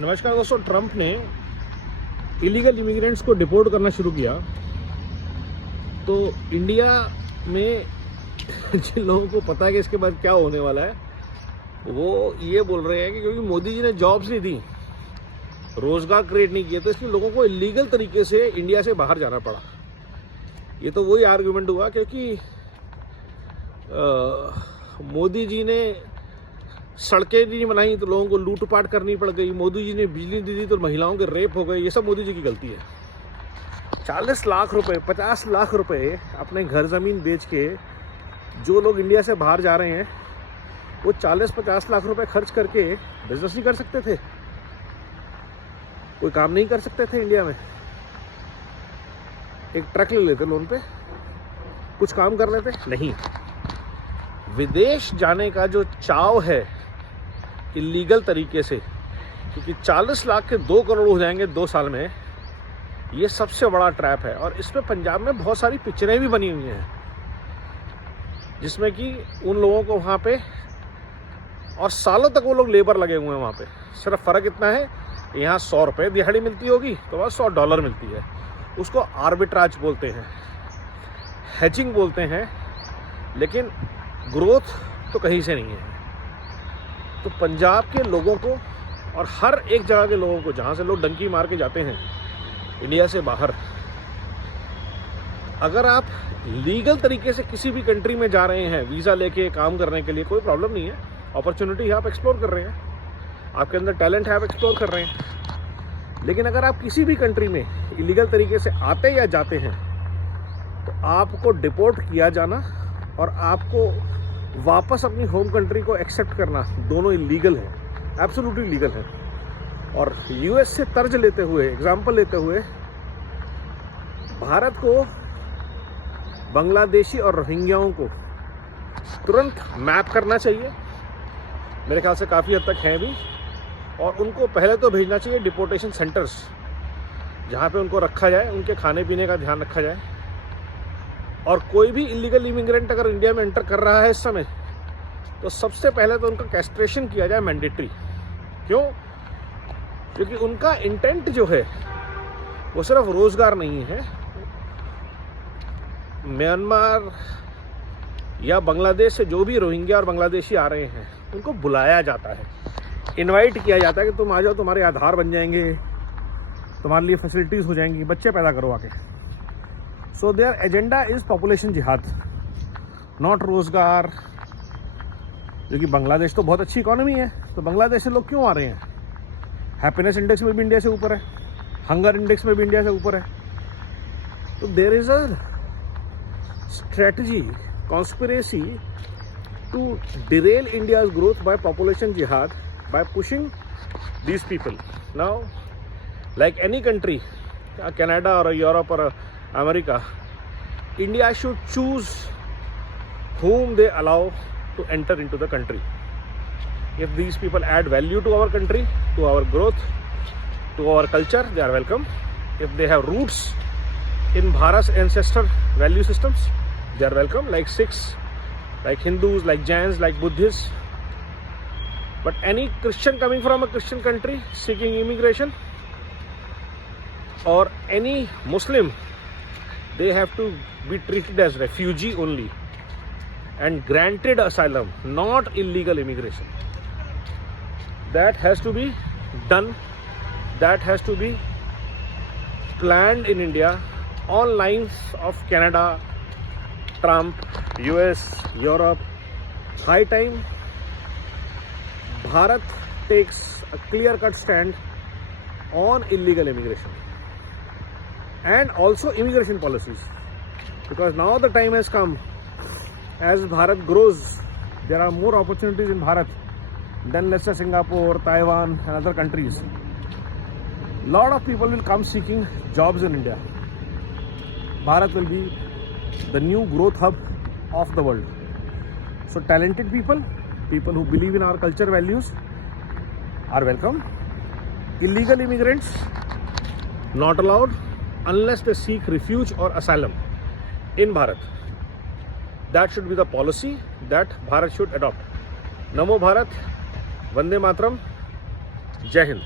नमस्कार दोस्तों, ट्रंप ने इलीगल इमिग्रेंट्स को डिपोर्ट करना शुरू किया तो इंडिया में जिन लोगों को पता है कि इसके बाद क्या होने वाला है वो ये बोल रहे हैं कि क्योंकि मोदी जी ने जॉब्स नहीं दी, रोजगार क्रिएट नहीं किया, तो इसलिए लोगों को इलीगल तरीके से इंडिया से बाहर जाना पड़ा। ये तो वही आर्गुमेंट हुआ क्योंकि मोदी जी ने सड़कें नहीं बनाई तो लोगों को लूटपाट करनी पड़ गई, मोदी जी ने बिजली दी तो महिलाओं के रेप हो गए। ये सब मोदी जी की गलती है। 40 लाख रुपए 50 लाख रुपए अपने घर ज़मीन बेच के जो लोग इंडिया से बाहर जा रहे हैं वो 40-50 लाख रुपए खर्च करके बिजनेस नहीं कर सकते थे, कोई काम नहीं कर सकते थे इंडिया में। एक ट्रक ले लेते लोन पे, कुछ काम कर लेते नहीं। विदेश जाने का जो चाव है इलीगल तरीके से, क्योंकि 40 लाख के 2 करोड़ हो जाएंगे 2 साल में, ये सबसे बड़ा ट्रैप है। और इसमें पंजाब में बहुत सारी पिक्चरें भी बनी हुई हैं जिसमें कि उन लोगों को वहाँ पे और सालों तक वो लोग लेबर लगे हुए हैं वहाँ पे। सिर्फ फ़र्क इतना है, यहाँ 100 रुपये दिहाड़ी मिलती होगी तो वहाँ $100 मिलती है। उसको आर्बिट्राज बोलते हैं, हेजिंग बोलते हैं, लेकिन ग्रोथ तो कहीं से नहीं है। तो पंजाब के लोगों को और हर एक जगह के लोगों को जहाँ से लोग डंकी मार के जाते हैं इंडिया से बाहर, अगर आप लीगल तरीके से किसी भी कंट्री में जा रहे हैं वीज़ा लेके काम करने के लिए, कोई प्रॉब्लम नहीं है। अपॉर्चुनिटी है, आप एक्सप्लोर कर रहे हैं, आपके अंदर टैलेंट है, आप एक्सप्लोर कर रहे हैं। लेकिन अगर आप किसी भी कंट्री में इलीगल तरीके से आते या जाते हैं तो आपको डिपोर्ट किया जाना और आपको वापस अपनी होम कंट्री को एक्सेप्ट करना, दोनों इलीगल है, एब्सोल्युटली लीगल है। और यूएस से तर्ज लेते हुए, एग्जाम्पल लेते हुए, भारत को बांग्लादेशी और रोहिंग्याओं को तुरंत मैप करना चाहिए। मेरे ख्याल से काफ़ी हद तक हैं भी, और उनको पहले तो भेजना चाहिए डिपोर्टेशन सेंटर्स जहाँ पे उनको रखा जाए, उनके खाने पीने का ध्यान रखा जाए। और कोई भी इलीगल इमिग्रेंट अगर इंडिया में एंटर कर रहा है इस समय, तो सबसे पहले तो उनका कैस्ट्रेशन किया जाए मैंडेटरी। क्यों? क्योंकि उनका इंटेंट जो है वो सिर्फ रोजगार नहीं है। म्यांमार या बांग्लादेश से जो भी रोहिंग्या और बांग्लादेशी आ रहे हैं उनको बुलाया जाता है, इनवाइट किया जाता है कि तुम आ जाओ, तुम्हारे आधार बन जाएंगे, तुम्हारे लिए फैसिलिटीज़ हो जाएंगी, बच्चे पैदा करो आके। So their agenda is population जिहाद, नॉट रोजगार। क्योंकि बांग्लादेश तो बहुत अच्छी इकोनॉमी है, तो बांग्लादेश से लोग क्यों आ रहे हैं? हैप्पीनेस इंडेक्स में भी इंडिया से ऊपर है, हंगर इंडेक्स में भी इंडिया से ऊपर है। तो there is a strategy, conspiracy to derail India's growth by population jihad, by pushing these people. Now, like any country, Canada or Europe or America, India should choose whom they allow to enter into the country. If these people add value to our country, to our growth, to our culture, they are welcome. If they have roots in Bharat's ancestral value systems, they are welcome, like Sikhs, like Hindus, like Jains, like Buddhists. But any Christian coming from a Christian country seeking immigration, or any Muslim, they have to be treated as refugee only and granted asylum, not illegal immigration. That has to be done, that has to be planned in India on lines of Canada, Trump, US, Europe. High time Bharat takes a clear-cut stand on illegal immigration and also immigration policies, because now the time has come. As Bharat grows, there are more opportunities in Bharat than, let's say, Singapore, Taiwan and other countries. Lot of people will come seeking jobs in India. Bharat will be the new growth hub of the world. So talented people, people who believe in our culture values are welcome. Illegal immigrants not allowed unless they seek refuge or asylum in Bharat. That should be the policy that Bharat should adopt. Namo Bharat, Vande Mataram, Jai Hind.